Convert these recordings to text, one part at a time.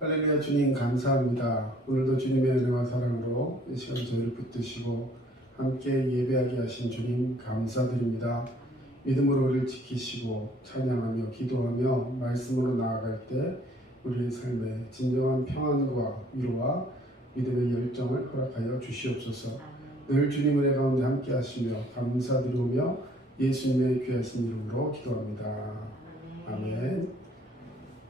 할렐루야. 주님 감사합니다. 오늘도 주님의 은혜와 사랑으로 이 시간 저희를 붙드시고 함께 예배하게 하신 주님 감사드립니다. 믿음으로 우리를 지키시고 찬양하며 기도하며 말씀으로 나아갈 때 우리의 삶에 진정한 평안과 위로와 믿음의 열정을 허락하여 주시옵소서. 늘 주님 은혜 가운데 함께 하시며 감사드리며 예수님의 귀하신 이름으로 기도합니다. 아멘.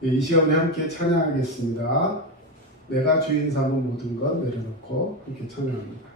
이 시간에 함께 찬양하겠습니다. 내가 주인 삼은 모든 것 내려놓고 함께 찬양합니다.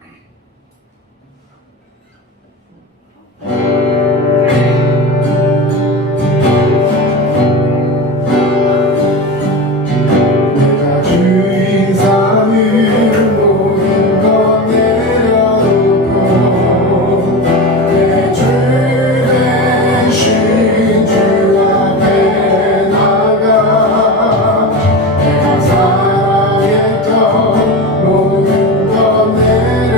모든 것 내려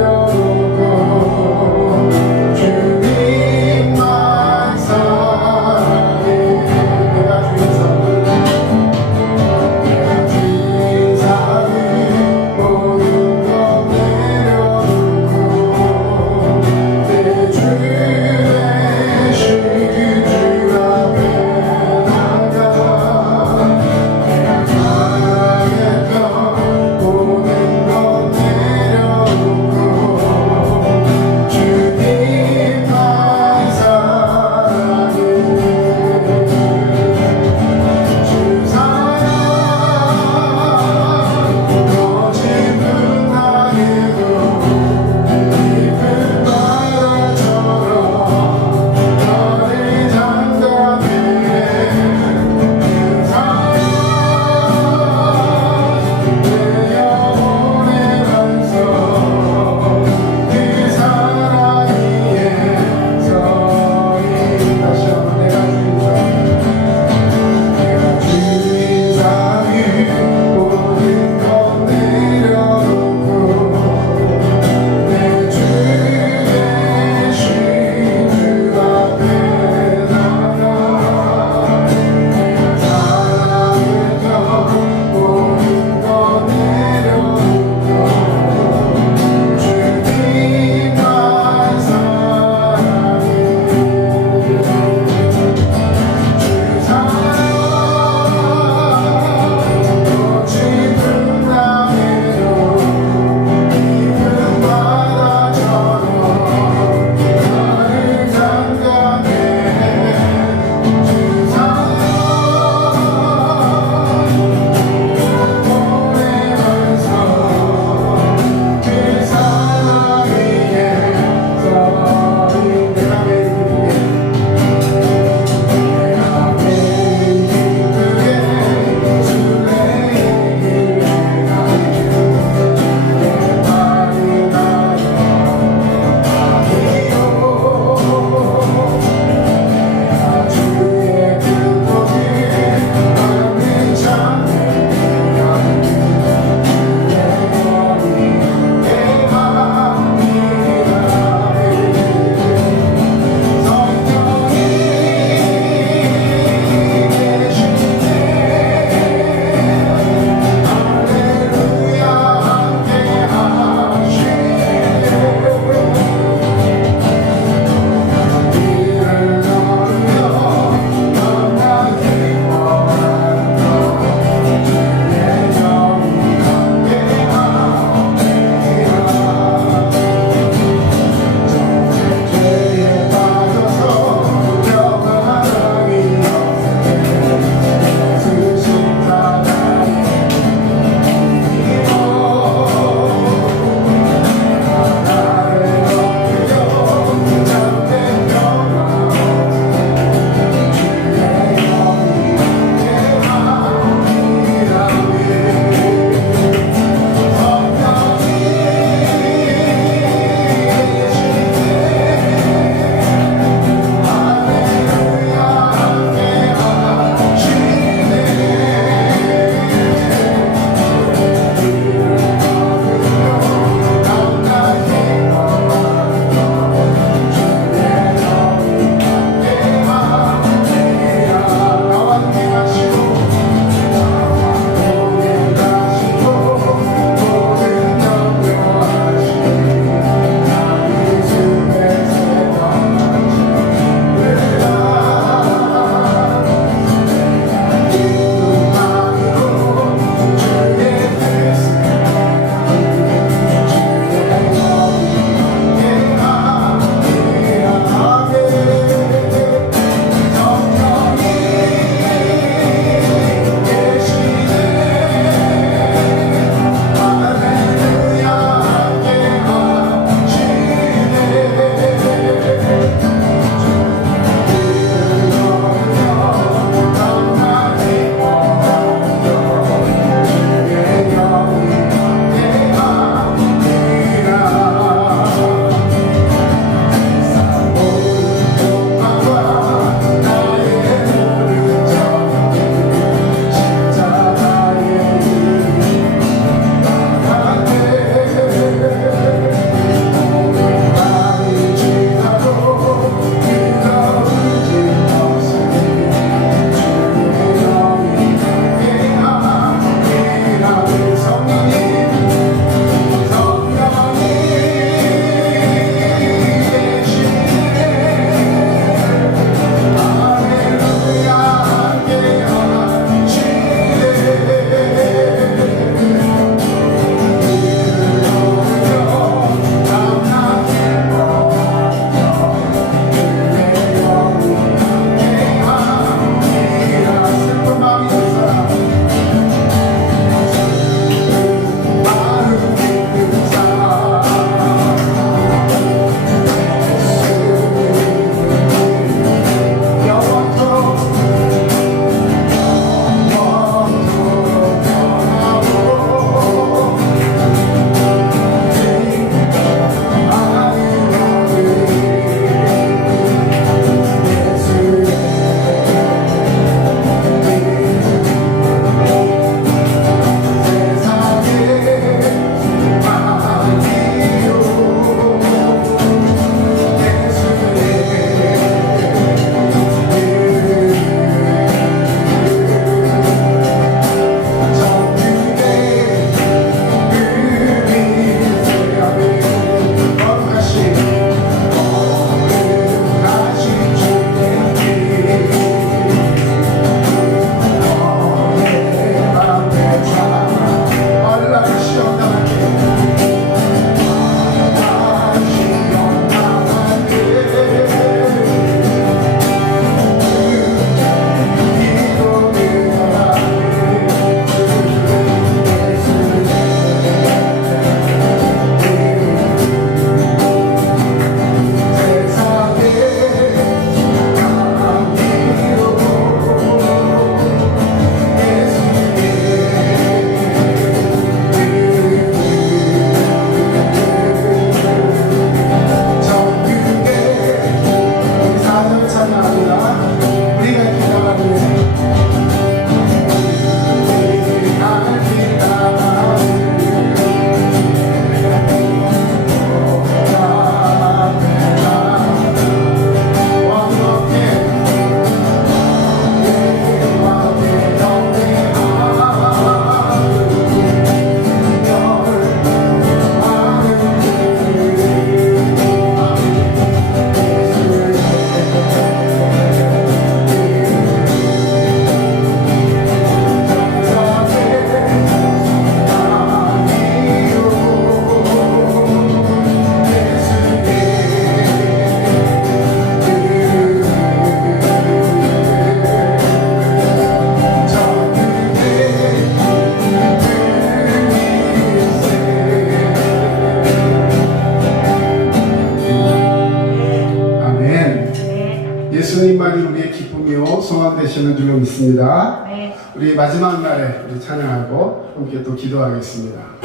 되시는 줄로 믿습니다. 네. 우리 마지막 날에 우리 찬양하고 함께 또 기도하겠습니다.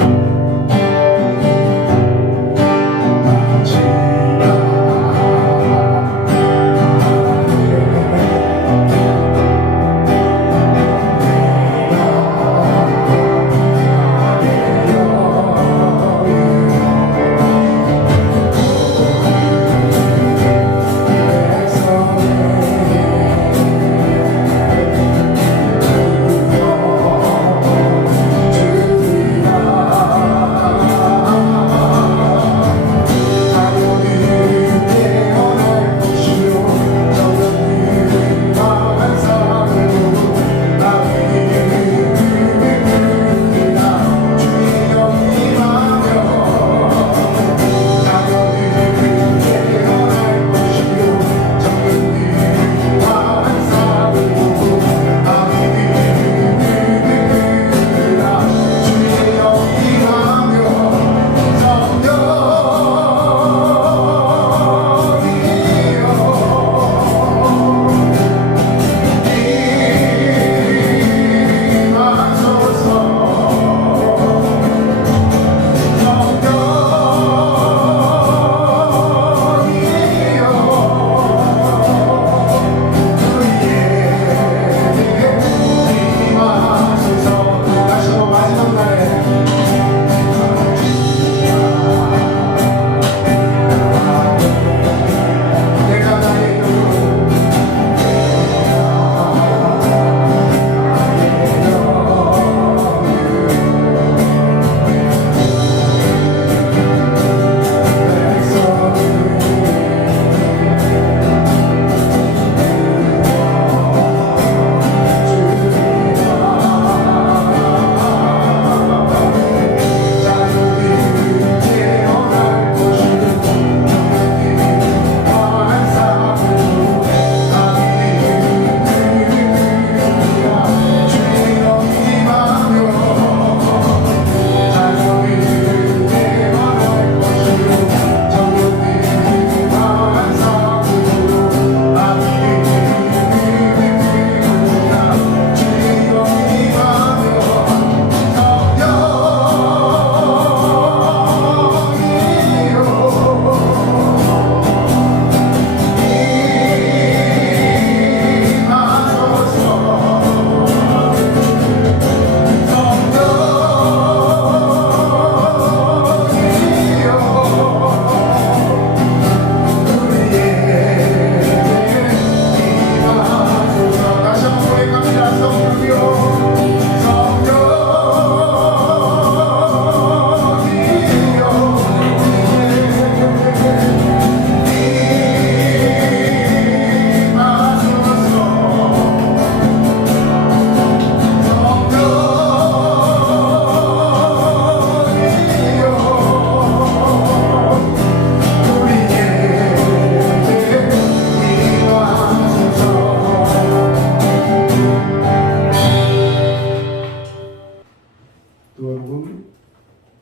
요한복음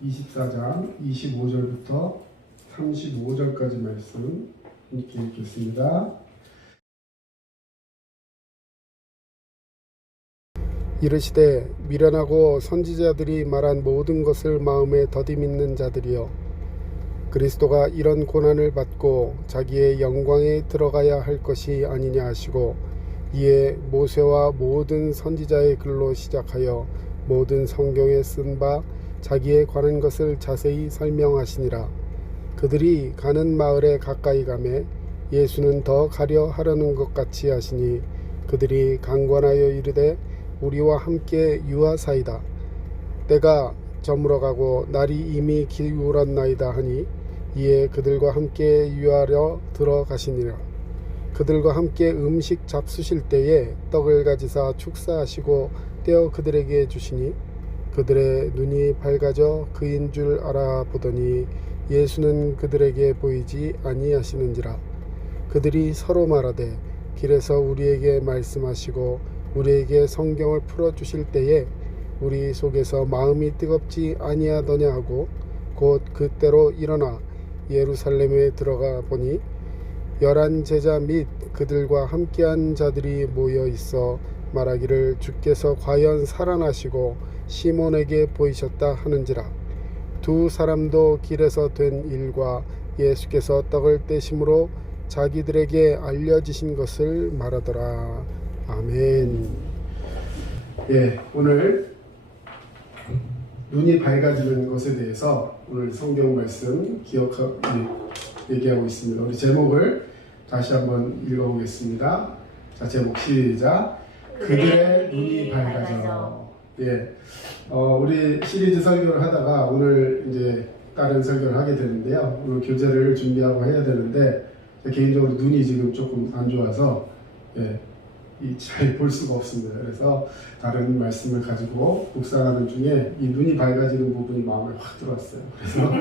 24장 25절부터 35절까지 말씀 함께 읽겠습니다. 이르시되 미련하고 선지자들이 말한 모든 것을 마음에 더디 믿는 자들이여, 그리스도가 이런 고난을 받고 자기의 영광에 들어가야 할 것이 아니냐 하시고, 이에 모세와 모든 선지자의 글로 시작하여 모든 성경에 쓴 바 자기에 관한 것을 자세히 설명하시니라. 그들이 가는 마을에 가까이 가매 예수는 더 가려 하려는 것 같이 하시니, 그들이 강권하여 이르되 우리와 함께 유하사이다. 때가 저물어가고 날이 이미 기울었나이다 하니, 이에 그들과 함께 유하려 들어가시니라. 그들과 함께 음식 잡수실 때에 떡을 가지사 축사하시고 떼어 그들에게 주시니, 그들의 눈이 밝아져 그인 줄 알아보더니 예수는 그들에게 보이지 아니하시는지라. 그들이 서로 말하되 길에서 우리에게 말씀하시고 우리에게 성경을 풀어주실 때에 우리 속에서 마음이 뜨겁지 아니하더냐 하고, 곧 그때로 일어나 예루살렘에 들어가 보니 열한 제자 및 그들과 함께한 자들이 모여 있어 말하기를 주께서 과연 살아나시고 시몬에게 보이셨다 하는지라. 두 사람도 길에서 된 일과 예수께서 떡을 떼심으로 자기들에게 알려지신 것을 말하더라. 아멘. 예, 오늘 눈이 밝아지는 것에 대해서 오늘 성경 말씀 얘기하고 있습니다. 우리 제목을 다시 한번 읽어보겠습니다. 자, 제목 시작. 그들의 눈이 밝아져. 예, 우리 시리즈 설교를 하다가 오늘 이제 다른 설교를 하게 되는데요. 오늘 교재를 준비하고 해야 되는데 개인적으로 눈이 지금 조금 안 좋아서 잘 볼 수가 없습니다. 그래서 다른 말씀을 가지고 묵상하는 중에 이 눈이 밝아지는 부분이 마음에 확 들어왔어요. 그래서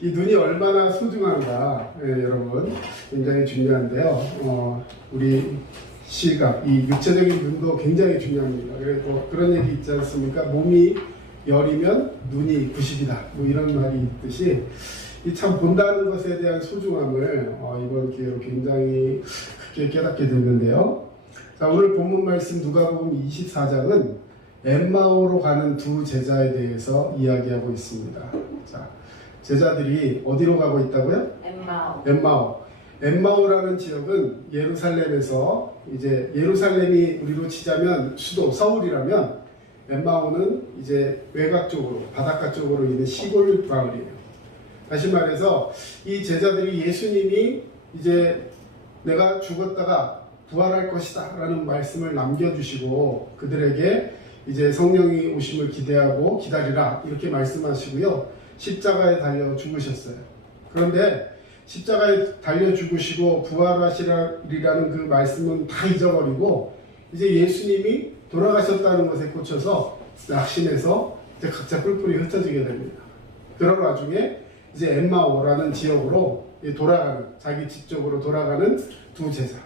이 눈이 얼마나 소중한가, 여러분 굉장히 중요한데요. 우리 시각, 이 육체적인 눈도 굉장히 중요합니다. 그리고 그런 얘기 있지 않습니까? 몸이 열이면 눈이 90이다. 뭐 이런 말이 있듯이 이 참 본다는 것에 대한 소중함을 이번 기회로 굉장히 크게 깨닫게 됐는데요. 자, 오늘 본문 말씀 누가복음 24장은 엠마오로 가는 두 제자에 대해서 이야기하고 있습니다. 자, 제자들이 어디로 가고 있다고요? 엠마오라는 지역은 예루살렘에서 이제 예루살렘이 우리로 치자면 수도 서울이라면 엠마오는 이제 외곽 쪽으로 바닷가 쪽으로 있는 시골 마을이에요. 다시 말해서 이 제자들이 예수님이 이제 내가 죽었다가 부활할 것이다 라는 말씀을 남겨주시고 그들에게 이제 성령이 오심을 기대하고 기다리라 이렇게 말씀하시고요. 십자가에 달려 죽으셨어요. 그런데 십자가에 달려 죽으시고 부활하시리라는 그 말씀은 다 잊어버리고 이제 예수님이 돌아가셨다는 것에 꽂혀서 낙심해서 이제 각자 뿔뿔이 흩어지게 됩니다. 그런 와중에 이제 엠마오라는 지역으로 돌아가는, 자기 집 쪽으로 돌아가는 두 제자.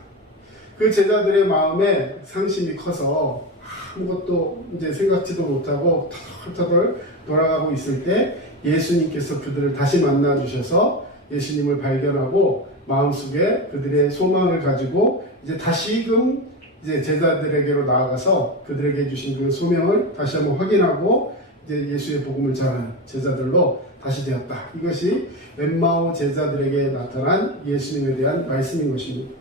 그 제자들의 마음에 상심이 커서 아무것도 이제 생각지도 못하고 터덜터덜 돌아가고 있을 때 예수님께서 그들을 다시 만나 주셔서 예수님을 발견하고 마음속에 그들의 소망을 가지고 이제 다시금 이제 제자들에게로 나아가서 그들에게 주신 그 소명을 다시 한번 확인하고 이제 예수의 복음을 전하는 제자들로 다시 되었다. 이것이 엠마오 제자들에게 나타난 예수님에 대한 말씀인 것입니다.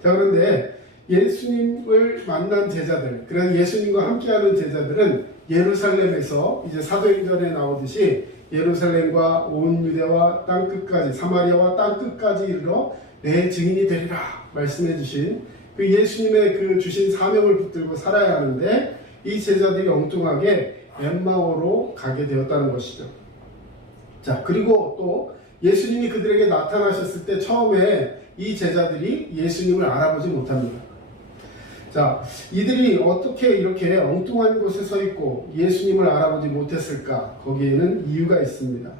자, 그런데 예수님을 만난 제자들, 그런 예수님과 함께하는 제자들은 예루살렘에서 이제 사도행전에 나오듯이 예루살렘과 온 유대와 땅끝까지, 사마리아와 땅끝까지 이르러 내 증인이 되리라 말씀해 주신 그 예수님의 그 주신 사명을 붙들고 살아야 하는데 이 제자들이 엉뚱하게 엠마오로 가게 되었다는 것이죠. 자, 그리고 또 예수님이 그들에게 나타나셨을 때 처음에 이 제자들이 예수님을 알아보지 못합니다. 자, 이들이 어떻게 이렇게 엉뚱한 곳에 서 있고 예수님을 알아보지 못했을까? 거기에는 이유가 있습니다.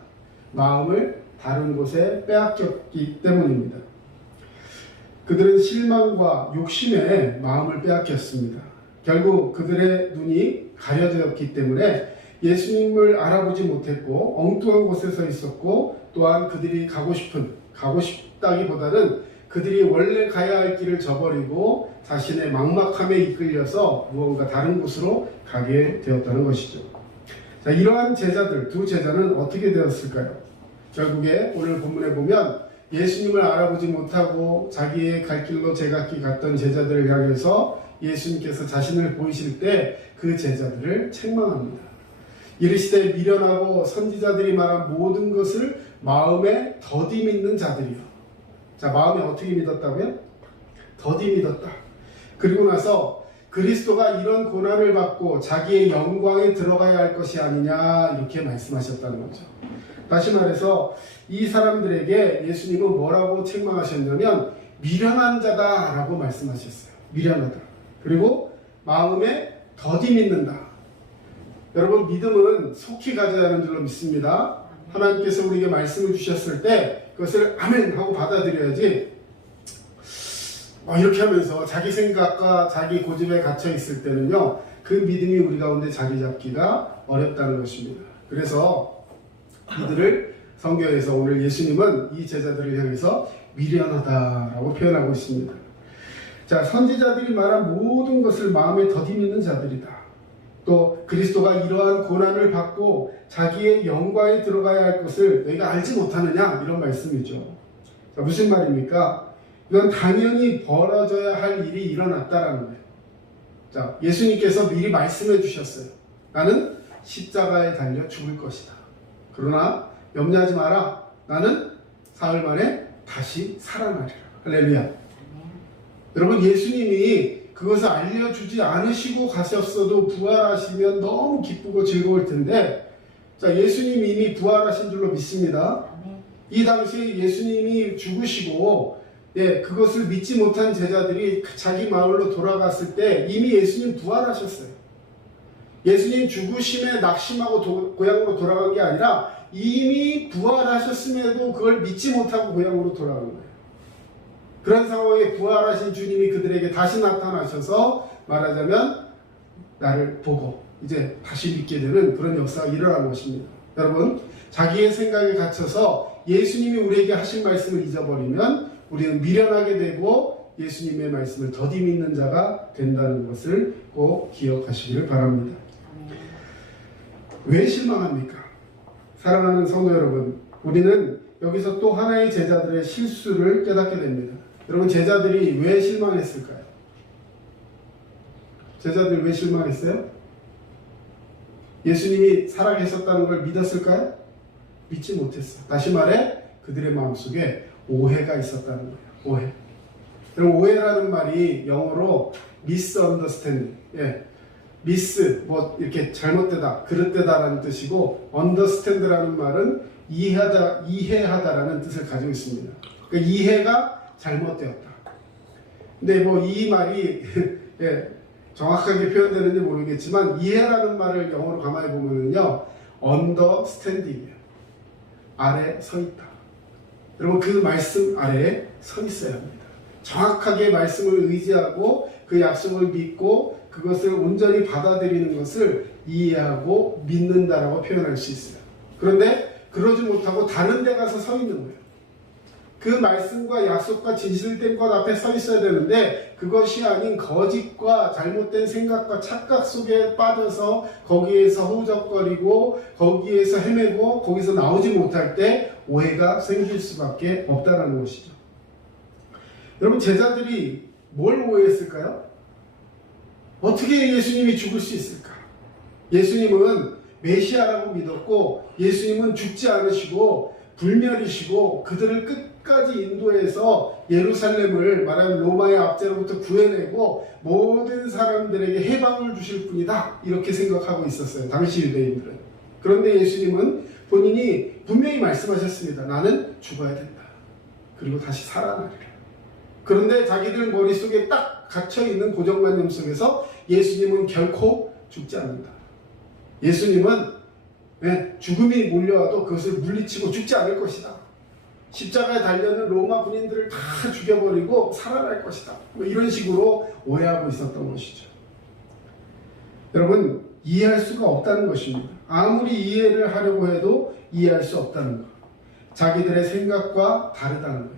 마음을 다른 곳에 빼앗겼기 때문입니다. 그들은 실망과 욕심에 마음을 빼앗겼습니다. 결국 그들의 눈이 가려졌기 때문에 예수님을 알아보지 못했고 엉뚱한 곳에 서 있었고 또한 그들이 가고 싶다기보다는 그들이 원래 가야 할 길을 저버리고 자신의 막막함에 이끌려서 무언가 다른 곳으로 가게 되었다는 것이죠. 자, 이러한 제자들, 두 제자는 어떻게 되었을까요? 결국에 오늘 본문에 보면 예수님을 알아보지 못하고 자기의 갈 길로 제각기 갔던 제자들을 향해서 예수님께서 자신을 보이실 때 그 제자들을 책망합니다. 이르시되 미련하고 선지자들이 말한 모든 것을 마음에 더디 믿는 자들이요. 자, 마음에 어떻게 믿었다고요? 더디 믿었다. 그리고 나서 그리스도가 이런 고난을 받고 자기의 영광에 들어가야 할 것이 아니냐 이렇게 말씀하셨다는 거죠. 다시 말해서 이 사람들에게 예수님은 뭐라고 책망하셨냐면 미련한 자다라고 말씀하셨어요. 미련하다. 그리고 마음에 더디 믿는다. 여러분, 믿음은 속히 가져야하는 줄로 믿습니다. 하나님께서 우리에게 말씀을 주셨을 때 그것을 아멘 하고 받아들여야지 이렇게 하면서 자기 생각과 자기 고집에 갇혀 있을 때는요, 그 믿음이 우리 가운데 자리 잡기가 어렵다는 것입니다. 그래서 이들을 성경에서 오늘 예수님은 이 제자들을 향해서 미련하다라고 표현하고 있습니다. 자, 선지자들이 말한 모든 것을 마음에 더디미는 자들이다. 또 그리스도가 이러한 고난을 받고 자기의 영광에 들어가야 할 것을 너희가 알지 못하느냐, 이런 말씀이죠. 자, 무슨 말입니까? 이건 당연히 벌어져야 할 일이 일어났다라는 거예요. 자, 예수님께서 미리 말씀해 주셨어요. 나는 십자가에 달려 죽을 것이다. 그러나 염려하지 마라. 나는 사흘 만에 다시 살아나리라. 할렐루야. 여러분, 예수님이 그것을 알려주지 않으시고 가셨어도 부활하시면 너무 기쁘고 즐거울 텐데, 자, 예수님이 이미 부활하신 줄로 믿습니다. 이 당시에 예수님이 죽으시고, 그것을 믿지 못한 제자들이 자기 마을로 돌아갔을 때 이미 예수님 부활하셨어요. 예수님 죽으심에 낙심하고 고향으로 돌아간 게 아니라 이미 부활하셨음에도 그걸 믿지 못하고 고향으로 돌아간 거예요. 그런 상황에 부활하신 주님이 그들에게 다시 나타나셔서 말하자면 나를 보고 이제 다시 믿게 되는 그런 역사가 일어난 것입니다. 여러분, 자기의 생각에 갇혀서 예수님이 우리에게 하신 말씀을 잊어버리면 우리는 미련하게 되고 예수님의 말씀을 더디 믿는 자가 된다는 것을 꼭 기억하시기를 바랍니다. 왜 실망합니까? 사랑하는 성도 여러분, 우리는 여기서 또 하나의 제자들의 실수를 깨닫게 됩니다. 여러분, 제자들이 왜 실망했을까요? 제자들이 왜 실망했어요? 예수님이 살아계셨다는 걸 믿었을까요? 믿지 못했어요. 다시 말해 그들의 마음속에 오해가 있었다는 거예요. 오해. 여러분, 오해라는 말이 영어로 misunderstanding, miss, 이렇게 잘못되다, 그릇되다라는 뜻이고, understand라는 말은 이해하다라는 뜻을 가지고 있습니다. 그러니까 이해가 잘못되었다. 근데 이 말이 정확하게 표현되는지 모르겠지만, 이해라는 말을 영어로 가만히 보면은요, understanding이에요. 아래 서 있다. 여러분, 그 말씀 아래에 서 있어야 합니다. 정확하게 말씀을 의지하고 그 약속을 믿고 그것을 온전히 받아들이는 것을 이해하고 믿는다라고 표현할 수 있어요. 그런데 그러지 못하고 다른 데 가서 서 있는 거예요. 그 말씀과 약속과 진실된 것 앞에 서 있어야 되는데 그것이 아닌 거짓과 잘못된 생각과 착각 속에 빠져서 거기에서 허우적거리고 거기에서 헤매고 거기서 나오지 못할 때 오해가 생길 수밖에 없다는 것이죠. 여러분, 제자들이 뭘 오해했을까요? 어떻게 예수님이 죽을 수 있을까? 예수님은 메시아라고 믿었고 예수님은 죽지 않으시고 불멸이시고 그들을 끝까지 인도해서 예루살렘을 말하면 로마의 압제로부터 구해내고 모든 사람들에게 해방을 주실 분이다, 이렇게 생각하고 있었어요, 당시 유대인들은. 그런데 예수님은 본인이 분명히 말씀하셨습니다. 나는 죽어야 된다. 그리고 다시 살아나리라. 그런데 자기들 머릿속에 딱 갇혀있는 고정관념 속에서 예수님은 결코 죽지 않는다. 예수님은 죽음이 몰려와도 그것을 물리치고 죽지 않을 것이다. 십자가에 달려는 로마 군인들을 다 죽여버리고 살아날 것이다. 이런 식으로 오해하고 있었던 것이죠. 여러분, 이해할 수가 없다는 것입니다. 아무리 이해를 하려고 해도 이해할 수 없다는 것. 자기들의 생각과 다르다는 거예요.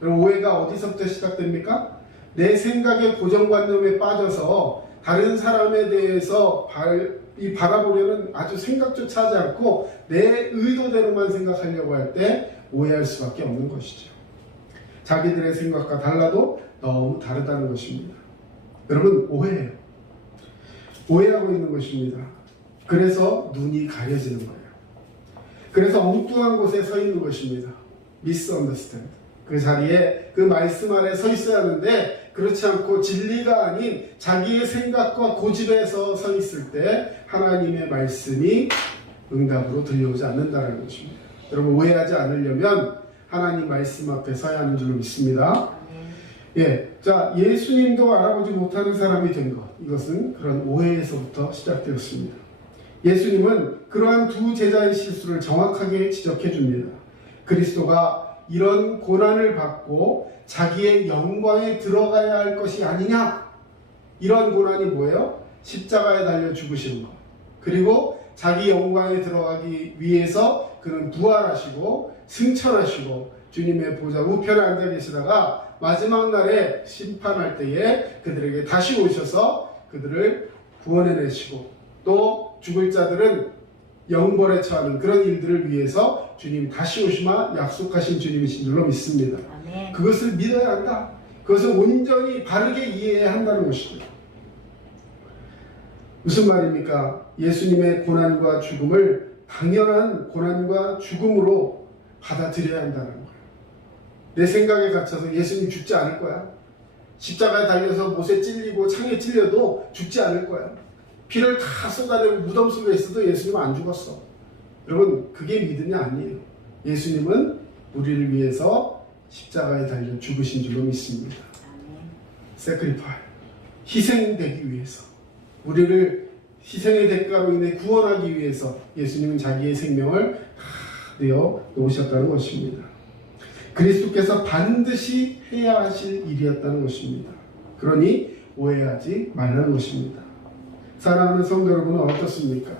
그럼 오해가 어디서부터 시작됩니까? 내 생각의 고정관념에 빠져서 다른 사람에 대해서 바라보려는 아주 생각조차 하지 않고 내 의도대로만 생각하려고 할 때 오해할 수밖에 없는 것이죠. 자기들의 생각과 달라도 너무 다르다는 것입니다. 여러분, 오해해요. 오해하고 있는 것입니다. 그래서 눈이 가려지는 거예요. 그래서 엉뚱한 곳에 서 있는 것입니다. misunderstand. 그 자리에 그 말씀 아래 서 있어야 하는데 그렇지 않고 진리가 아닌 자기의 생각과 고집에서 서 있을 때 하나님의 말씀이 응답으로 들려오지 않는다는 것입니다. 여러분, 오해하지 않으려면 하나님 말씀 앞에 서야 하는 줄로 믿습니다. 자, 예수님도 알아보지 못하는 사람이 된 것, 이것은 그런 오해에서부터 시작되었습니다. 예수님은 그러한 두 제자의 실수를 정확하게 지적해 줍니다. 그리스도가 이런 고난을 받고 자기의 영광에 들어가야 할 것이 아니냐? 이런 고난이 뭐예요? 십자가에 달려 죽으시는 것. 그리고 자기 영광에 들어가기 위해서 그는 부활하시고 승천하시고 주님의 보좌 우편에 앉아 계시다가 마지막 날에 심판할 때에 그들에게 다시 오셔서 그들을 구원해내시고 또 죽을 자들은 영벌에 처하는 그런 일들을 위해서 주님이 다시 오시마 약속하신 주님이신 줄로 믿습니다. 아멘. 그것을 믿어야 한다. 그것을 온전히 바르게 이해해야 한다는 것이죠. 무슨 말입니까? 예수님의 고난과 죽음을 당연한 고난과 죽음으로 받아들여야 한다는 거예요. 내 생각에 갇혀서 예수님 죽지 않을 거야. 십자가에 달려서 못에 찔리고 창에 찔려도 죽지 않을 거야. 피를 다 쏟아내고 무덤 속에 있어도 예수님은 안 죽었어. 여러분, 그게 믿음이 아니에요. 예수님은 우리를 위해서 십자가에 달려 죽으신 줄로 믿습니다. 세크리파이, 희생되기 위해서, 우리를 희생의 대가로 인해 구원하기 위해서 예수님은 자기의 생명을 다 내어 놓으셨다는 것입니다. 그리스도께서 반드시 해야 하실 일이었다는 것입니다. 그러니 오해하지 말라는 것입니다. 사랑하는 성도 여러분은 어떻습니까?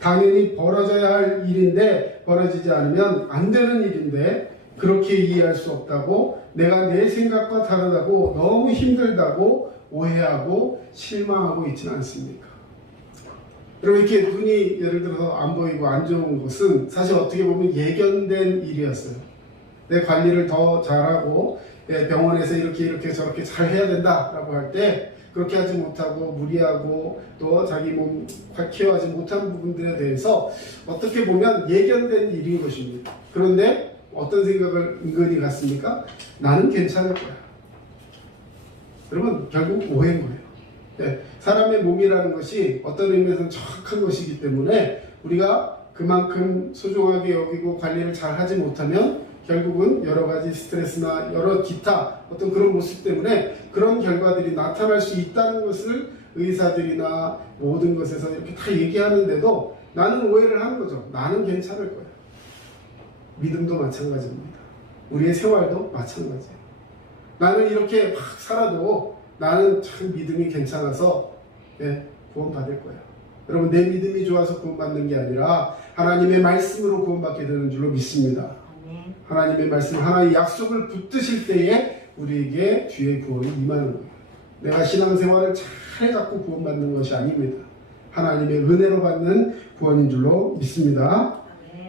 당연히 벌어져야 할 일인데 벌어지지 않으면 안 되는 일인데 그렇게 이해할 수 없다고, 내가 내 생각과 다르다고 너무 힘들다고 오해하고 실망하고 있지는 않습니까? 여러분, 이렇게 눈이 예를 들어서 안 보이고 안 좋은 것은 사실 어떻게 보면 예견된 일이었어요. 내 관리를 더 잘하고 병원에서 이렇게 저렇게 잘 해야 된다라고 할 때 그렇게 하지 못하고 무리하고 또 자기 몸 케어하지 못한 부분들에 대해서 어떻게 보면 예견된 일인 것입니다. 그런데 어떤 생각을 은근히 갖습니까? 나는 괜찮을 거야. 여러분, 결국 오해인 거예요. 네, 사람의 몸이라는 것이 어떤 의미에서는 정확한 것이기 때문에 우리가 그만큼 소중하게 여기고 관리를 잘 하지 못하면 결국은 여러 가지 스트레스나 여러 기타 어떤 그런 모습 때문에 그런 결과들이 나타날 수 있다는 것을 의사들이나 모든 것에서 이렇게 다 얘기하는데도 나는 오해를 하는 거죠. 나는 괜찮을 거야. 믿음도 마찬가지입니다. 우리의 생활도 마찬가지예요. 나는 이렇게 막 살아도 나는 참 믿음이 괜찮아서 구원받을 거야. 여러분, 내 믿음이 좋아서 구원받는 게 아니라 하나님의 말씀으로 구원받게 되는 줄로 믿습니다. 하나님의 말씀, 하나님의 약속을 붙드실 때에 우리에게 주의 구원이 임하는 거예요. 내가 신앙생활을 잘 해갖고 구원받는 것이 아닙니다. 하나님의 은혜로 받는 구원인 줄로 믿습니다.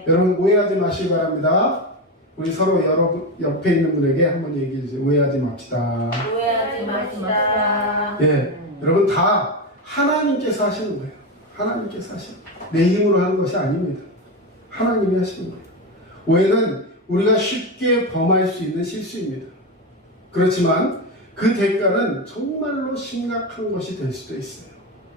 여러분, 오해하지 마시기 바랍니다. 우리 서로 여러분 옆에 있는 분에게 한번 얘기해 주세요. 오해하지 맙시다. 오해하지 맙시다. 예, 여러분 다 하나님께서 하시는 거예요. 하나님께서 하시는 거예요. 내 힘으로 하는 것이 아닙니다. 하나님이 하시는 거예요. 오해는 우리가 쉽게 범할 수 있는 실수입니다. 그렇지만 그 대가는 정말로 심각한 것이 될 수도 있어요.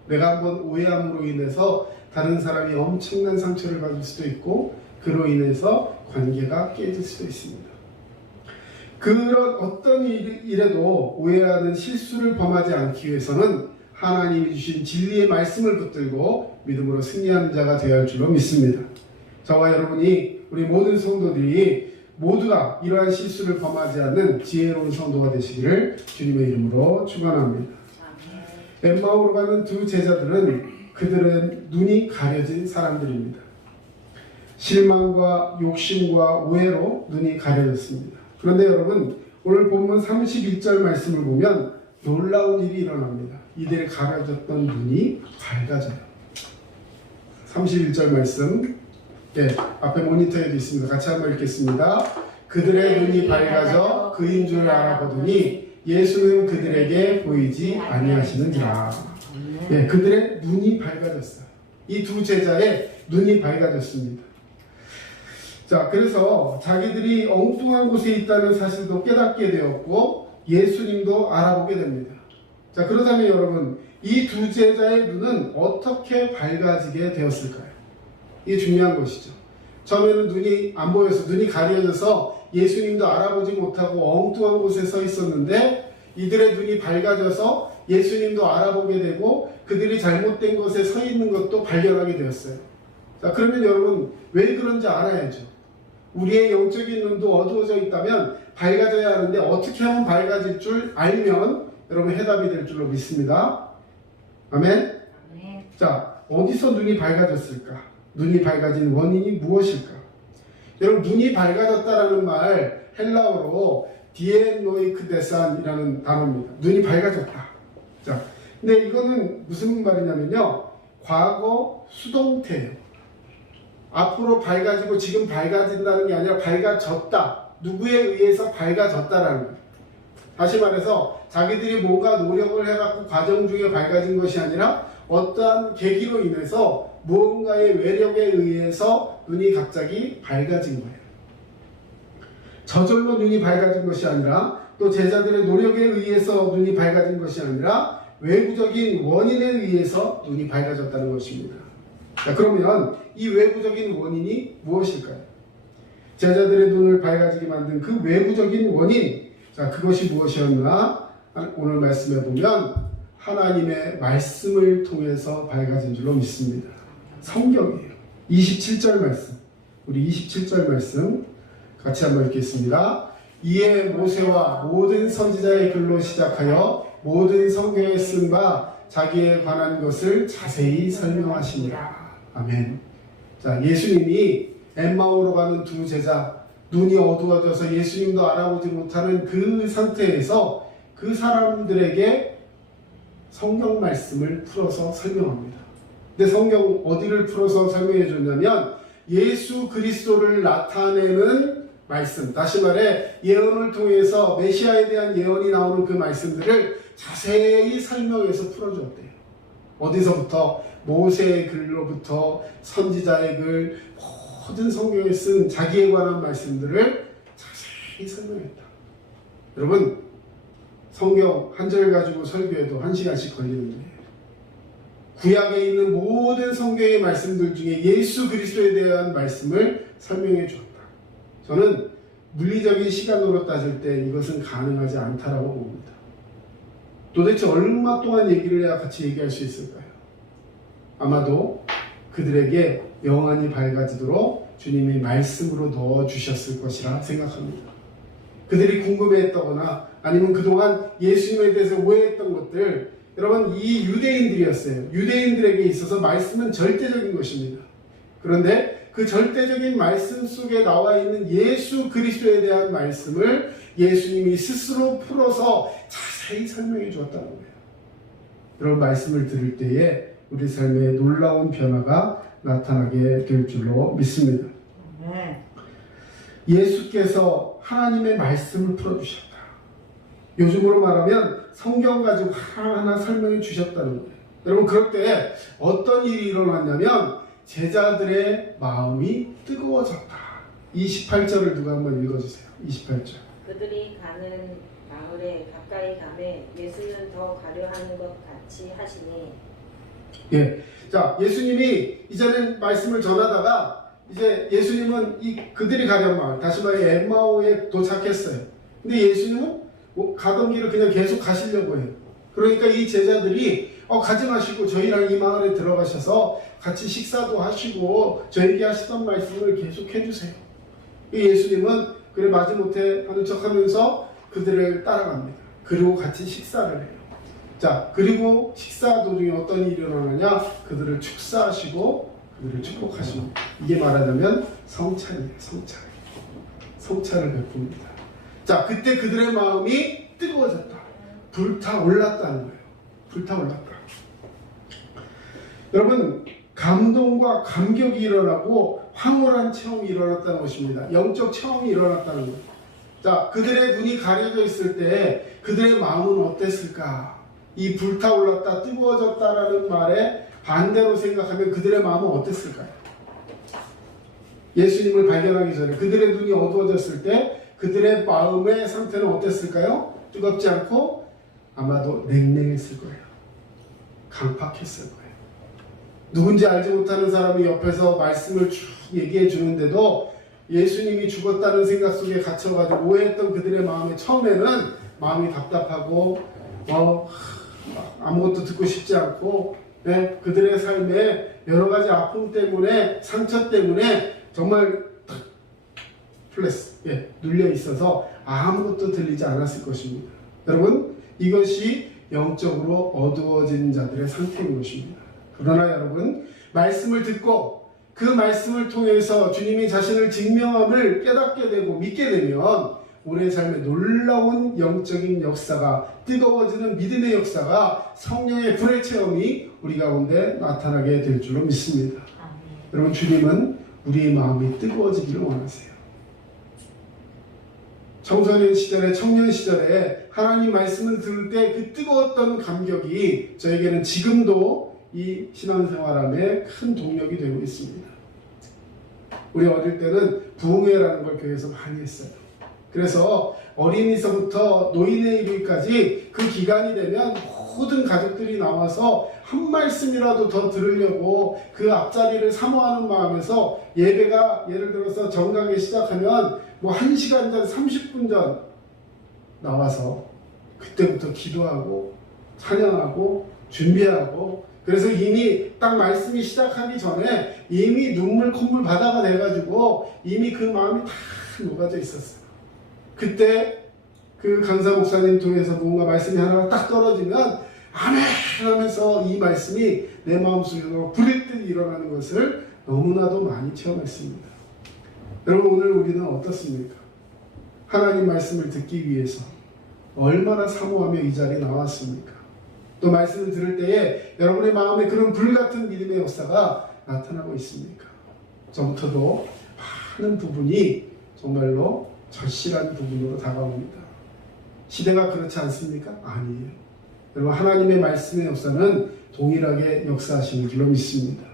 내가 한번 오해함으로 인해서 다른 사람이 엄청난 상처를 받을 수도 있고 그로 인해서 관계가 깨질 수도 있습니다. 그런 어떤 일에도 오해하는 실수를 범하지 않기 위해서는 하나님이 주신 진리의 말씀을 붙들고 믿음으로 승리하는 자가 되어야 할 줄로 믿습니다. 저와 여러분이, 우리 모든 성도들이 모두가 이러한 실수를 범하지 않는 지혜로운 성도가 되시기를 주님의 이름으로 축원합니다. 엠마오로 가는 두 제자들은 그들은 눈이 가려진 사람들입니다. 실망과 욕심과 오해로 눈이 가려졌습니다. 그런데 여러분, 오늘 본문 31절 말씀을 보면 놀라운 일이 일어납니다. 이들의 가려졌던 눈이 밝아져요. 31절 말씀, 앞에 모니터에도 있습니다. 같이 한번 읽겠습니다. 그들의 눈이 밝아져 그인 줄 알아보더니 예수는 그들에게 보이지 아니하시는지라. 그들의 눈이 밝아졌어요. 이 두 제자의 눈이 밝아졌습니다. 자, 그래서 자기들이 엉뚱한 곳에 있다는 사실도 깨닫게 되었고 예수님도 알아보게 됩니다. 자, 그렇다면 여러분, 이 두 제자의 눈은 어떻게 밝아지게 되었을까요? 이게 중요한 것이죠. 처음에는 눈이 안 보여서, 눈이 가려져서 예수님도 알아보지 못하고 엉뚱한 곳에 서 있었는데 이들의 눈이 밝아져서 예수님도 알아보게 되고 그들이 잘못된 곳에 서 있는 것도 발견하게 되었어요. 자, 그러면 여러분, 왜 그런지 알아야죠. 우리의 영적인 눈도 어두워져 있다면 밝아져야 하는데 어떻게 하면 밝아질 줄 알면 여러분 해답이 될 줄로 믿습니다. 아멘? 자, 어디서 눈이 밝아졌을까? 눈이 밝아진 원인이 무엇일까? 여러분, 눈이 밝아졌다라는 말 헬라어로 디에노이크데산이라는 단어입니다. 눈이 밝아졌다. 자, 근데 이거는 무슨 말이냐면요. 과거 수동태예요. 앞으로 밝아지고 지금 밝아진다는 게 아니라 밝아졌다. 누구에 의해서 밝아졌다라는 거예요. 다시 말해서 자기들이 뭔가 노력을 해갖고 과정 중에 밝아진 것이 아니라 어떠한 계기로 인해서 무언가의 외력에 의해서 눈이 갑자기 밝아진 거예요. 저절로 눈이 밝아진 것이 아니라 또 제자들의 노력에 의해서 눈이 밝아진 것이 아니라 외부적인 원인에 의해서 눈이 밝아졌다는 것입니다. 자, 그러면 이 외부적인 원인이 무엇일까요? 제자들의 눈을 밝아지게 만든 그 외부적인 원인, 자, 그것이 무엇이었나? 오늘 말씀해 보면 하나님의 말씀을 통해서 밝아진 줄로 믿습니다. 성경이에요. 27절 말씀, 우리 27절 말씀 같이 한번 읽겠습니다. 이에 모세와 모든 선지자의 글로 시작하여 모든 성경에 쓴 바 자기에 관한 것을 자세히 설명하시니라. 아멘. 자, 예수님이 엠마오로 가는 두 제자, 눈이 어두워져서 예수님도 알아보지 못하는 그 상태에서 그 사람들에게 성경 말씀을 풀어서 설명합니다. 근데 성경 어디를 풀어서 설명해 줬냐면 예수 그리스도를 나타내는 말씀, 다시 말해 예언을 통해서 메시아에 대한 예언이 나오는 그 말씀들을 자세히 설명해서 풀어주었대요. 어디서부터? 모세의 글로부터 선지자의 글, 모든 성경에 쓴 자기에 관한 말씀들을 자세히 설명했다. 여러분, 성경 한 절 가지고 설교해도 1시간씩 걸리는데 구약에 있는 모든 성경의 말씀들 중에 예수 그리스도에 대한 말씀을 설명해 주었다. 저는 물리적인 시간으로 따질 때 이것은 가능하지 않다라고 봅니다. 도대체 얼마 동안 얘기를 해야 같이 얘기할 수 있을까요? 아마도 그들에게 영안이 밝아지도록 주님이 말씀으로 넣어주셨을 것이라 생각합니다. 그들이 궁금해했다거나 아니면 그동안 예수님에 대해서 오해했던 것들, 여러분, 이 유대인들이었어요. 유대인들에게 있어서 말씀은 절대적인 것입니다. 그런데 그 절대적인 말씀 속에 나와 있는 예수 그리스도에 대한 말씀을 예수님이 스스로 풀어서 자세히 설명해 주었다는 거예요. 이런 말씀을 들을 때에 우리 삶에 놀라운 변화가 나타나게 될 줄로 믿습니다. 예수께서 하나님의 말씀을 풀어주셨다. 요즘으로 말하면 성경 가지고 하나하나 설명해 주셨다는 거예요. 여러분, 그럴 때 어떤 일이 일어났냐면 제자들의 마음이 뜨거워졌다. 28절을 누가 한번 읽어주세요. 28절. 그들이 가는 마을에 가까이 가매 예수는 더 가려 하는 것 같이 하시니. 예. 자, 예수님이 이제는 말씀을 전하다가 이제 예수님은 그들이 가려는 마을, 다시 말해 엠마오에 도착했어요. 근데 예수님은 가던 길을 그냥 계속 가시려고 해요. 그러니까 이 제자들이 가지 마시고 저희랑 이 마을에 들어가셔서 같이 식사도 하시고 저에게 하시던 말씀을 계속 해주세요. 예수님은 그래 마지못해 하는 척 하면서 그들을 따라갑니다. 그리고 같이 식사를 해요. 자, 그리고 식사 도중에 어떤 일이 일어나느냐? 그들을 축사하시고 그들을 축복하십니다. 이게 말하자면 성찬이에요. 성찬. 성찬을 베풉니다. 자, 그때 그들의 마음이 뜨거워졌다. 불타올랐다는 거예요. 불타올랐다. 여러분, 감동과 감격이 일어나고 황홀한 체험이 일어났다는 것입니다. 영적 체험이 일어났다는 거예요. 자, 그들의 눈이 가려져 있을 때 그들의 마음은 어땠을까? 이 불타올랐다, 뜨거워졌다라는 말에 반대로 생각하면 그들의 마음은 어땠을까요? 예수님을 발견하기 전에 그들의 눈이 어두워졌을 때 그들의 마음의 상태는 어땠을까요? 뜨겁지 않고 아마도 냉랭했을 거예요. 강팍했을 거예요. 누군지 알지 못하는 사람이 옆에서 말씀을 쭉 얘기해 주는데도 예수님이 죽었다는 생각 속에 갇혀가지고 오해했던 그들의 마음에 처음에는 마음이 답답하고 아무것도 듣고 싶지 않고 그들의 삶에 여러 가지 아픔 때문에 상처 때문에 정말 눌려 있어서 아무것도 들리지 않았을 것입니다. 여러분, 이것이 영적으로 어두워진 자들의 상태인 것입니다. 그러나 여러분, 말씀을 듣고 그 말씀을 통해서 주님이 자신을 증명함을 깨닫게 되고 믿게 되면 우리의 삶에 놀라운 영적인 역사가, 뜨거워지는 믿음의 역사가, 성령의 불의 체험이 우리 가운데 나타나게 될 줄로 믿습니다. 여러분, 주님은 우리의 마음이 뜨거워지기를 원하세요. 청소년 시절에, 청년 시절에 하나님 말씀을 들을 때 그 뜨거웠던 감격이 저에게는 지금도 이 신앙생활함에 큰 동력이 되고 있습니다. 우리 어릴 때는 부흥회라는 걸 교회에서 많이 했어요. 그래서 어린이서부터 노인에 이르기까지 그 기간이 되면 모든 가족들이 나와서 한 말씀이라도 더 들으려고 그 앞자리를 사모하는 마음에서 예배가 예를 들어서 정각에 시작하면 뭐 1시간 전, 30분 전 나와서 그때부터 기도하고 찬양하고 준비하고, 그래서 이미 딱 말씀이 시작하기 전에 이미 눈물 콧물 바다가 돼가지고 이미 그 마음이 다 녹아져 있었어요. 그때 그 강사 목사님 통해서 뭔가 말씀이 하나가 딱 떨어지면 아멘 하면서 이 말씀이 내 마음속에서 불일 듯 일어나는 것을 너무나도 많이 체험했습니다. 여러분, 오늘 우리는 어떻습니까? 하나님 말씀을 듣기 위해서 얼마나 사모하며 이 자리에 나왔습니까? 또 말씀을 들을 때에 여러분의 마음에 그런 불같은 믿음의 역사가 나타나고 있습니까? 저부터도 많은 부분이 정말로 절실한 부분으로 다가옵니다. 시대가 그렇지 않습니까? 아니에요. 여러분, 하나님의 말씀의 역사는 동일하게 역사하시는 줄로 믿습니다.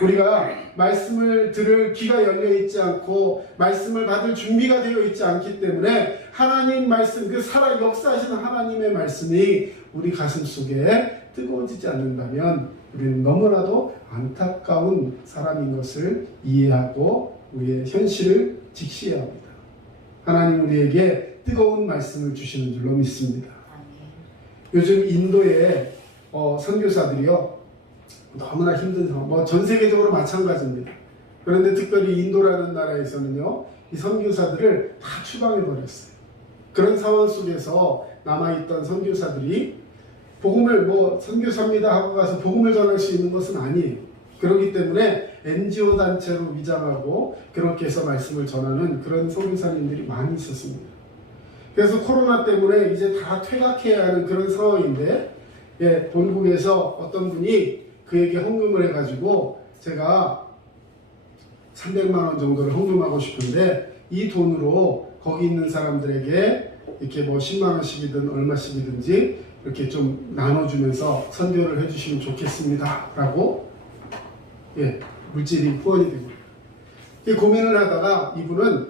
우리가 말씀을 들을 귀가 열려있지 않고 말씀을 받을 준비가 되어 있지 않기 때문에 하나님 말씀, 그 살아 역사하시는 하나님의 말씀이 우리 가슴 속에 뜨거워지지 않는다면 우리는 너무나도 안타까운 사람인 것을 이해하고 우리의 현실을 직시해야 합니다. 하나님 우리에게 뜨거운 말씀을 주시는 줄로 믿습니다. 요즘 인도의 선교사들이요, 너무나 힘든 상황, 뭐 전 세계적으로 마찬가지입니다. 그런데 특별히 인도라는 나라에서는요, 이 선교사들을 다 추방해버렸어요. 그런 상황 속에서 남아있던 선교사들이 복음을 선교사입니다 하고 가서 복음을 전할 수 있는 것은 아니에요. 그렇기 때문에 NGO 단체로 위장하고 그렇게 해서 말씀을 전하는 그런 선교사님들이 많이 있었습니다. 그래서 코로나 때문에 이제 다 퇴각해야 하는 그런 상황인데, 본국에서 어떤 분이 그에게 헌금을 해가지고 제가 300만 원 정도를 헌금하고 싶은데 이 돈으로 거기 있는 사람들에게 이렇게 10만 원씩이든 얼마씩이든지 이렇게 좀 나눠주면서 선교를 해주시면 좋겠습니다 라고 물질이 후원이 됩니다. 고민을 하다가 이분은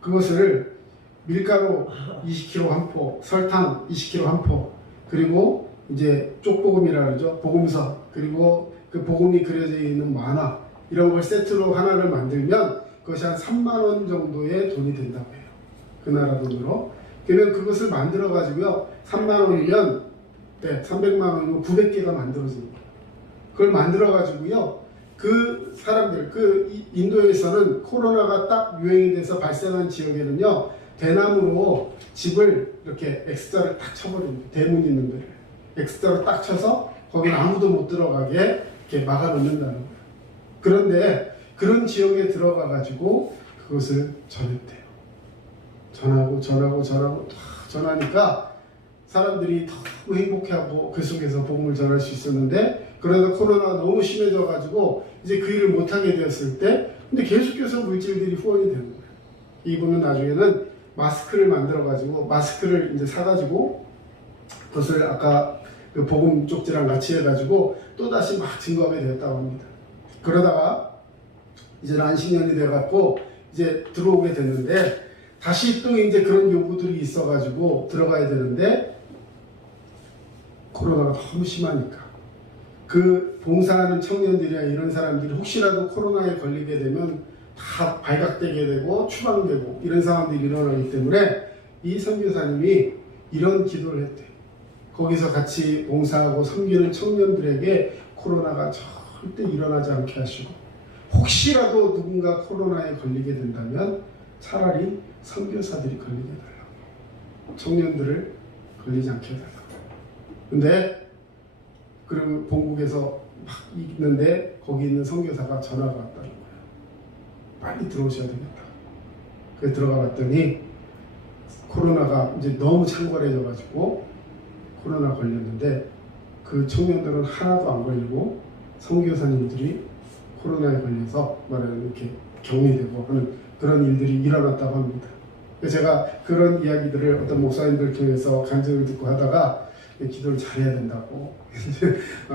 그것을 밀가루 20kg 한 포, 설탕 20kg 한 포, 그리고 이제 쪽복음이라 그러죠. 복음서, 그리고 그 복음이 그려져 있는 만화, 이런 걸 세트로 하나를 만들면 그것이 한 3만 원 정도의 돈이 된다고 해요. 그 나라 돈으로. 그러면 그것을 만들어 가지고요, 3만 원이면 300만 원이면 900개가 만들어집니다. 그걸 만들어 가지고요, 그 사람들, 그 인도에서는 코로나가 딱 유행이 돼서 발생한 지역에는요, 대나무로 집을 이렇게 X자를 딱 쳐버립니다. 대문 있는 데를 X자로 딱 쳐서 거기는 아무도 못 들어가게 이렇게 막아놓는다는 거예요. 그런데 그런 지역에 들어가 가지고 그것을 전했대요. 전하고 전하니까 사람들이 너무 행복해하고 그 속에서 복음을 전할 수 있었는데, 그러다 코로나가 너무 심해져 가지고 이제 그 일을 못하게 되었을 때, 근데 계속해서 물질들이 후원이 되는 거예요. 이분은 나중에는 마스크를 만들어 가지고, 마스크를 이제 사가지고 그것을 아까 그 복음 쪽지랑 같이 해가지고 또다시 막 증거하게 되었다고 합니다. 그러다가 이제 안식년이 돼갖고 이제 들어오게 됐는데, 다시 또 이제 그런 요구들이 있어가지고 들어가야 되는데, 코로나가 너무 심하니까 그 봉사하는 청년들이나 이런 사람들이 혹시라도 코로나에 걸리게 되면 다 발각되게 되고 추방되고 이런 상황들이 일어나기 때문에 이 선교사님이 이런 기도를 했대요. 거기서 같이 봉사하고 섬기는 청년들에게 코로나가 절대 일어나지 않게 하시고, 혹시라도 누군가 코로나에 걸리게 된다면 차라리 선교사들이 걸리게 해달라고, 청년들을 걸리지 않게 해달라고. 근데 그리고 본국에서 막 있는데 거기 있는 선교사가 전화가 왔다는 거예요. 빨리 들어오셔야 되겠다. 그래서 들어가 봤더니 코로나가 이제 너무 창궐해져가지고 코로나 걸렸는데 그 청년들은 하나도 안 걸리고 선교사님들이 코로나에 걸려서 말하는 이렇게 격리되고 하는 그런 일들이 일어났다고 합니다. 제가 그런 이야기들을 어떤 목사님들 통해서 간증을 듣고 하다가 기도를 잘해야 된다고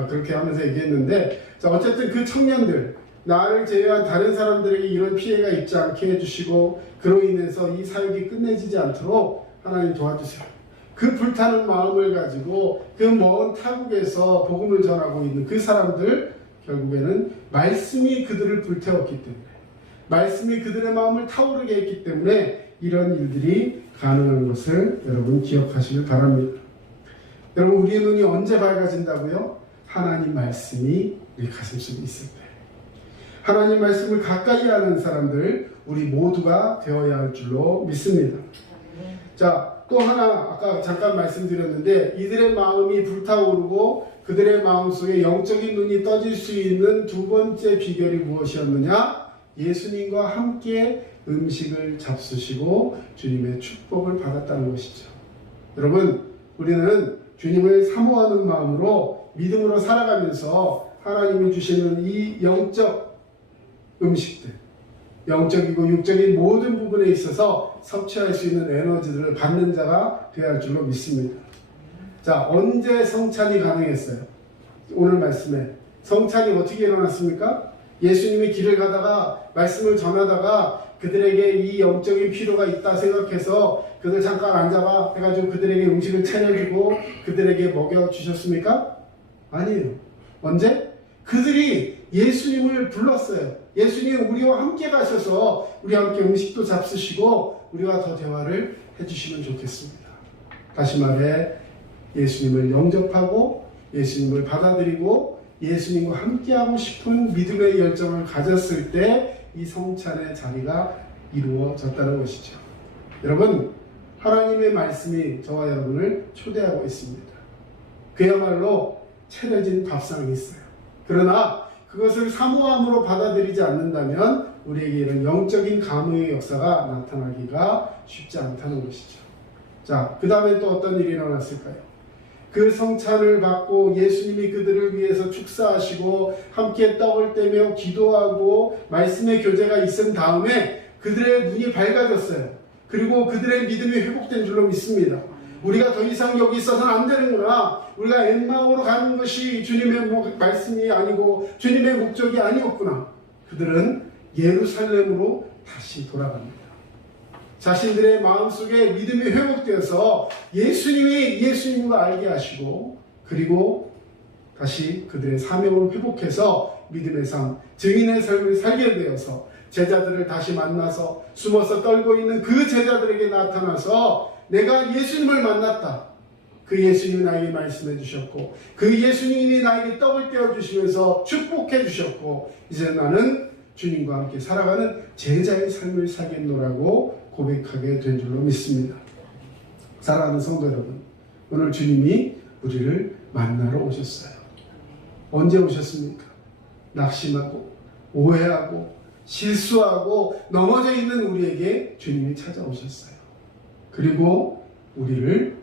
그렇게 하면서 얘기했는데, 자, 어쨌든 그 청년들, 나를 제외한 다른 사람들에게 이런 피해가 있지 않게 해주시고 그로 인해서 이 사역이 끝내지지 않도록 하나님 도와주세요. 그 불타는 마음을 가지고 그 먼 타국에서 복음을 전하고 있는 그 사람들, 결국에는 말씀이 그들을 불태웠기 때문에, 말씀이 그들의 마음을 타오르게 했기 때문에 이런 일들이 가능한 것을 여러분 기억하시길 바랍니다. 여러분, 우리의 눈이 언제 밝아진다고요? 하나님 말씀이 우리 가슴속에 있을 때. 하나님 말씀을 가까이 하는 사람들, 우리 모두가 되어야 할 줄로 믿습니다. 자, 또 하나 아까 잠깐 말씀드렸는데, 이들의 마음이 불타오르고 그들의 마음속에 영적인 눈이 떠질 수 있는 두 번째 비결이 무엇이었느냐? 예수님과 함께 음식을 잡수시고 주님의 축복을 받았다는 것이죠. 여러분, 우리는 주님을 사모하는 마음으로 믿음으로 살아가면서 하나님이 주시는 이 영적 음식들, 영적이고 육적인 모든 부분에 있어서 섭취할 수 있는 에너지들을 받는 자가 되어야 할 줄로 믿습니다. 자, 언제 성찬이 가능했어요? 오늘 말씀에 성찬이 어떻게 일어났습니까? 예수님이 길을 가다가 말씀을 전하다가 그들에게 이 영적인 필요가 있다 생각해서 그들 잠깐 앉아봐 해가지고 그들에게 음식을 차려주고 그들에게 먹여주셨습니까? 아니에요. 언제? 그들이 예수님을 불렀어요. 예수님, 우리와 함께 가셔서 우리와 함께 음식도 잡수시고 우리와 더 대화를 해주시면 좋겠습니다. 다시 말해, 예수님을 영접하고 예수님을 받아들이고 예수님과 함께하고 싶은 믿음의 열정을 가졌을 때 이 성찬의 자리가 이루어졌다는 것이죠. 여러분, 하나님의 말씀이 저와 여러분을 초대하고 있습니다. 그야말로 차려진 밥상이 있어요. 그러나 그것을 사모함으로 받아들이지 않는다면 우리에게 이런 영적인 감흥의 역사가 나타나기가 쉽지 않다는 것이죠. 자, 그 다음에 또 어떤 일이 일어났을까요? 그 성찬을 받고 예수님이 그들을 위해서 축사하시고 함께 떡을 떼며 기도하고 말씀의 교제가 있은 다음에 그들의 눈이 밝아졌어요. 그리고 그들의 믿음이 회복된 줄로 믿습니다. 우리가 더 이상 여기 있어서는 안 되는구나. 우리가 엠마오로 가는 것이 주님의 말씀이 아니고 주님의 목적이 아니었구나. 그들은 예루살렘으로 다시 돌아갑니다. 자신들의 마음속에 믿음이 회복되어서 예수님이 예수님인 걸 알게 하시고, 그리고 다시 그들의 사명을 회복해서 믿음의 삶, 증인의 삶을 살게 되어서 제자들을 다시 만나서 숨어서 떨고 있는 그 제자들에게 나타나서 내가 예수님을 만났다. 그 예수님이 나에게 말씀해 주셨고 그 예수님이 나에게 떡을 떼어주시면서 축복해 주셨고 이제 나는 주님과 함께 살아가는 제자의 삶을 살겠노라고 고백하게 된 줄로 믿습니다. 사랑하는 성도 여러분, 오늘 주님이 우리를 만나러 오셨어요. 언제 오셨습니까? 낙심하고 오해하고 실수하고 넘어져 있는 우리에게 주님이 찾아오셨어요. 그리고 우리를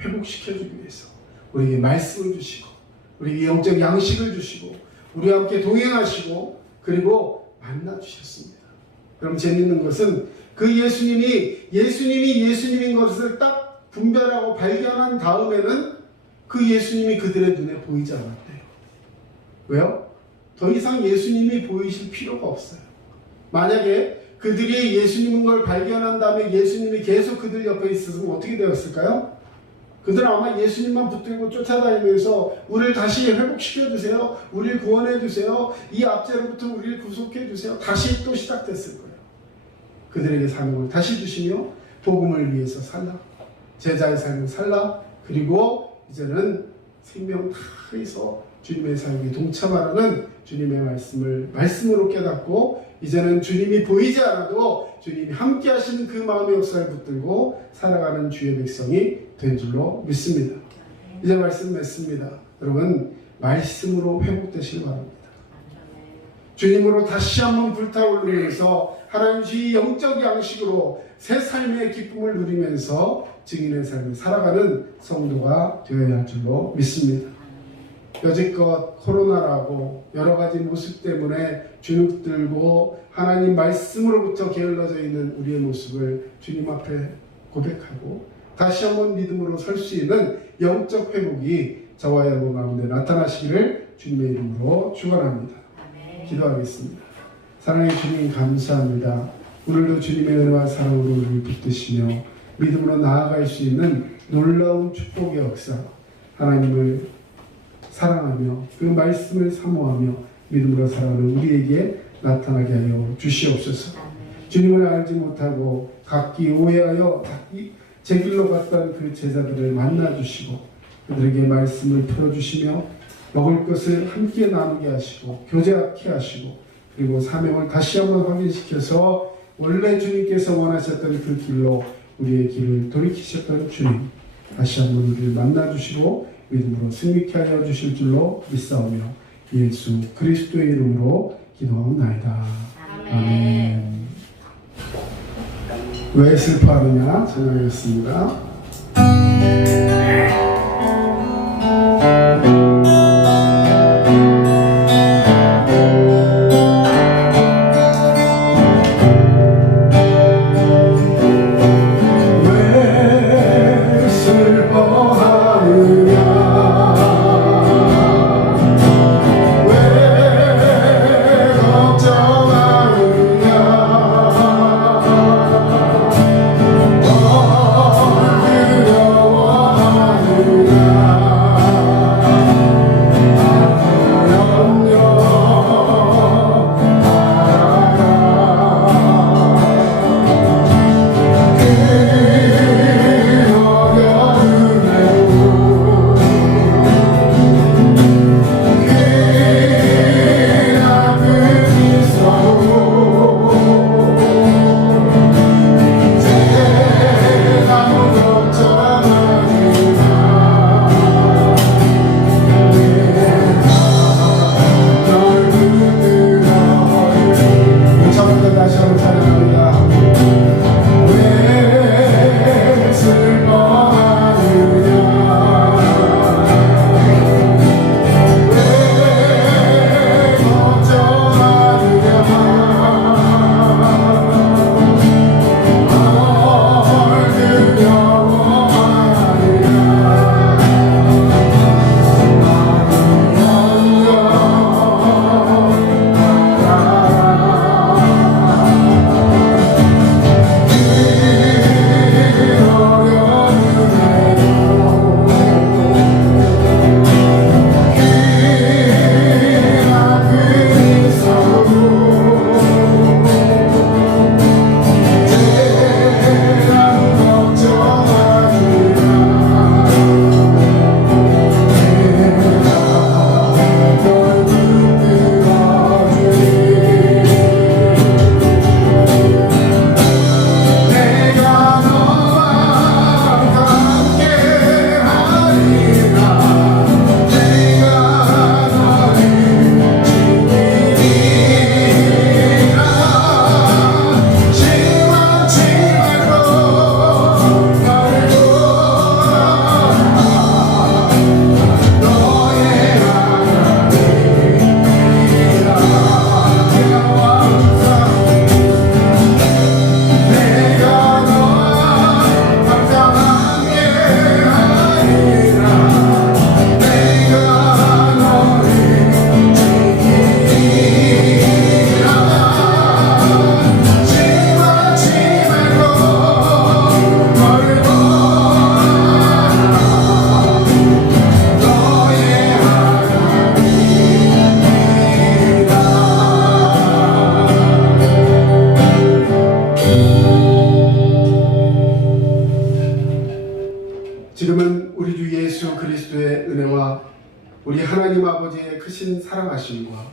회복시켜주기 위해서 우리에게 말씀을 주시고 우리에게 영적 양식을 주시고 우리와 함께 동행하시고 그리고 만나주셨습니다. 그럼 재밌는 것은 그 예수님이 예수님인 것을 딱 분별하고 발견한 다음에는 그 예수님이 그들의 눈에 보이지 않았대요. 왜요? 더 이상 예수님이 보이실 필요가 없어요. 만약에 그들이 예수님인 걸 발견한 다음에 예수님이 계속 그들 옆에 있었으면 어떻게 되었을까요? 그들은 아마 예수님만 붙들고 쫓아다니면서 우리를 다시 회복시켜주세요. 우리를 구원해주세요. 이 압제로부터 우리를 구속해주세요. 다시 또 시작됐을 거예요. 그들에게 사명을 다시 주시며 복음을 위해서 살라. 제자의 삶을 살라. 그리고 이제는 생명 다해서 주님의 사역에 동참하라는 주님의 말씀을 말씀으로 깨닫고 이제는 주님이 보이지 않아도 주님이 함께 하시는 그 마음의 역사를 붙들고 살아가는 주의 백성이 된 줄로 믿습니다. 이제 말씀 맺습니다. 여러분, 말씀으로 회복되시기 바랍니다. 주님으로 다시 한번 불타오르면서 하나님의 영적 양식으로 새 삶의 기쁨을 누리면서 증인의 삶을 살아가는 성도가 되어야 할 줄로 믿습니다. 여지껏 코로나라고 여러 가지 모습 때문에 주눅들고 하나님 말씀으로부터 게을러져 있는 우리의 모습을 주님 앞에 고백하고 다시 한번 믿음으로 설 수 있는 영적 회복이 저와 여러분 가운데 나타나시기를 주님의 이름으로 축원합니다. 기도하겠습니다. 사랑의 주님 감사합니다. 오늘도 주님의 은혜와 사랑으로 우리를 붙드시며 믿음으로 나아갈 수 있는 놀라운 축복의 역사, 하나님을 사랑하며 그 말씀을 사모하며 믿음으로 살아가는 우리에게 나타나게 하여 주시옵소서. 주님을 알지 못하고 각기 오해하여 각기 제 길로 갔던 그 제자들을 만나주시고 그들에게 말씀을 풀어주시며 먹을 것을 함께 나누게 하시고 교제하게 하시고 그리고 사명을 다시 한번 확인시켜서 원래 주님께서 원하셨던 그 길로 우리의 길을 돌이키셨던 주님, 다시 한번 우리를 만나주시고 믿음으로 승리케 하여 주실 줄로 믿사오며 예수 그리스도의 이름으로 기도하옵나이다. 아멘. 왜 슬퍼하느냐 찬양하겠습니다. 우리 하나님 아버지의 크신 사랑하심과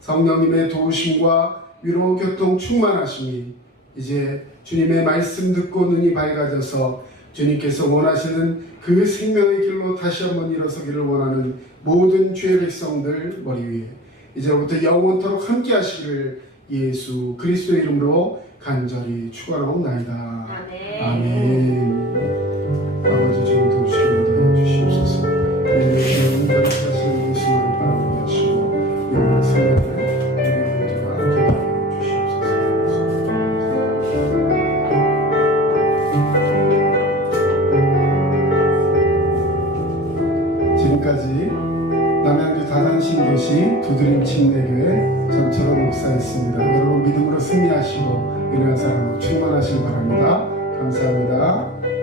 성령님의 도우심과 위로 교통 충만하심이 이제 주님의 말씀 듣고 눈이 밝아져서 주님께서 원하시는 그 생명의 길로 다시 한번 일어서기를 원하는 모든 주의 백성들 머리 위에 이제부터 영원토록 함께 하시기를 예수 그리스도의 이름으로 간절히 축원하옵나이다. 아멘. 아멘. 아버지 주님 도우시기 원하여 주시옵소서. 예수님 하시는 예수님을 바라보게 하시고 영원 생명을 우리 모두가 함께 하여 주시옵소서. 지금까지 남양주 다산신도시 두드림 침례교회 전철원 목사였습니다. 여러분 믿음으로 승리하시고 은혜와 사랑으로 충만하시기 바랍니다. 감사합니다.